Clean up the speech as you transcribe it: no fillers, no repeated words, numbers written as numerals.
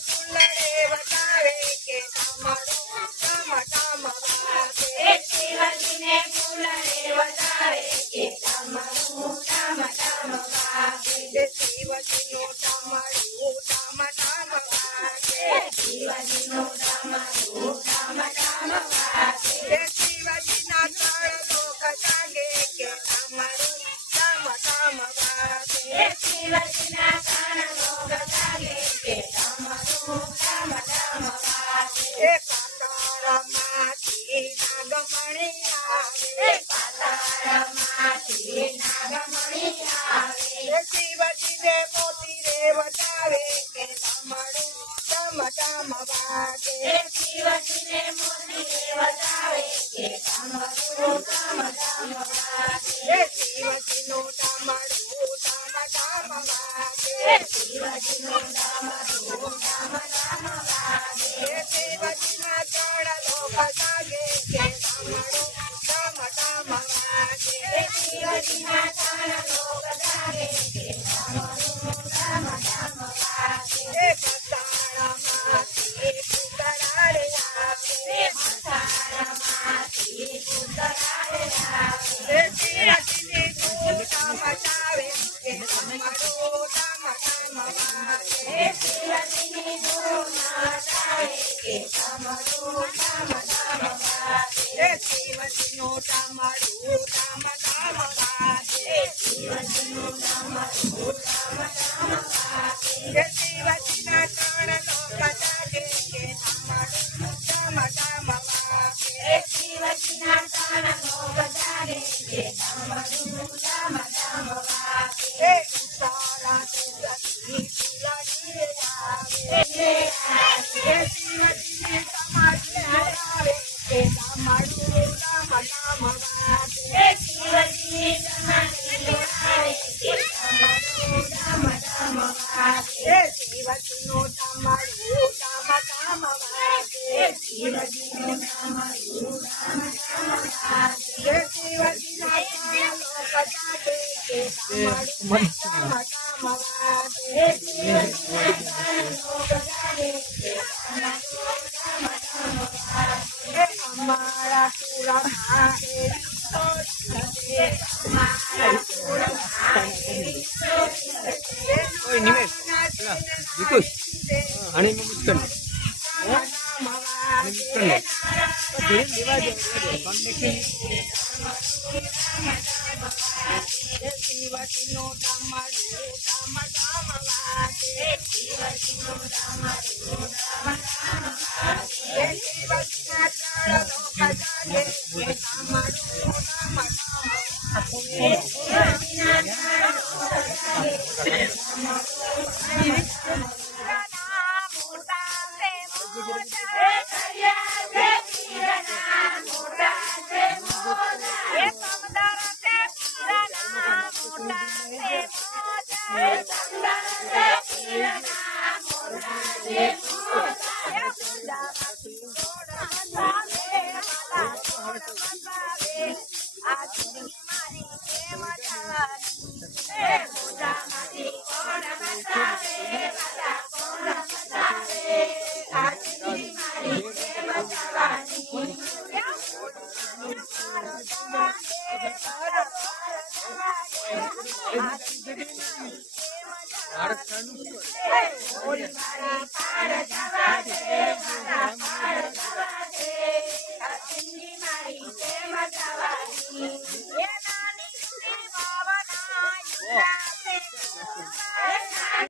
ફૂલડે બતાવે કે તમારું ઠમ ઠમ વાગે શિવજીને ફૂલડે બતાવે કે તમારું ઠમ ઠમ વાગે શિવજીનું તમારું ઠમ ઠમ વાગે શિવજીનું તમારું ઠમ ઠમ વાગે શિવજીના તળ લોક જાગે કે તમારું ઠમ ઠમ વાગે શિવજીના તણ લોક જાગે કે તમારું ઠમ ઠમ વાગે પાતાળમાંથી નાગમણી આવે પાતાળમાંથી નાગમણી આવે શિવજીને મોતી રે બતાવે કે તમારું ઠમ ઠમ વાગે શિવજીને મોતીએ બતાવે કે તમારું ઠમ ઠમ વાગે શિવજીનું તમારું ઠમ ઠમ વાગે શિવજીનું તમારું ઠમ ઠમ વાગે શિવજીના ચરણ લોક જાગે કે તમારું ઠમ ઠમ વાગે શિવજીના તણ લોક જાગે કે તમારું ઠમ ઠમ વાગે પતાળમાંથી પૂતળા રે આવે મથાળમાંથી પૂતળા આવે શિવજીની પૂજા મચાવે કે તમારું ઠમ ઠમ વાગે શિવજીની ધૂન મચાવે કે તમારું ઠમ ઠમ વાગે શિવજીનું તમારું ઠમ ઠમ વાગે શિવજીનું તમારું ઠમ ઠમ વાગે શિવજીના ચરણ લોક જાગે કે તમારું ઠમ ઠમ વાગે શિવજીના તણ લોક જાગે કે તમારું ઠમ ઠમ વાગે ઉતારા તુલસી ફૂલડી આવે શિવજીને સમાધિ આવે કે તમારું ઠમ ઠમ વાગે શિવજી સમાધિ આવે કે તમારું ઠમ ઠમ વાગે શિવજીનું તમારું ઠમ ઠમ વાગે શિવજીનું તમારું ઠમ ઠમ વાગે શિવજીના ચરણ લોક જાગે કે તમારું ઠમ ઠમ વાગે શિવજીના તણ લોક જાગે કે તમારું ઠમ ઠમ વાગે અમારા સુરમાં એવી સોચ છે મારા કુળમાં એવી શોધ છે ઓય નિમેશ વિકુશ આને મુક્ત કર ધીરે લેવા દે કોણ દેખી શિવજીનું તમારું ઠમ ઠમ વાગે શિવજીનું તમારું ઠમ ઠમ વાગે શિવજીના ચરણ લોક જાગે કે તમારું ઠમ ઠમ વાગે શિવજીના તણ લોક જાગે કે તમારું મોટા છે મોજા કર્યા છે પીરના મોટા છે મોજા સમદર છે પીરના મોટા છે મોજા સમદર છે પીરના મોટા છે મોજા પૂજામાંથી ગોળ બતાવે માલા ગોળ બતાવે આ જિંદગી મારી કેમ જવાની પૂજામાંથી કોણ બતાવે માતા કોણ બતાવે આ જિંદગી મારી કેમ જવાની ઓલી મારી પાર જવા દે મારા પાર જવા દે આ જિંદગી મારી કેમ જવાની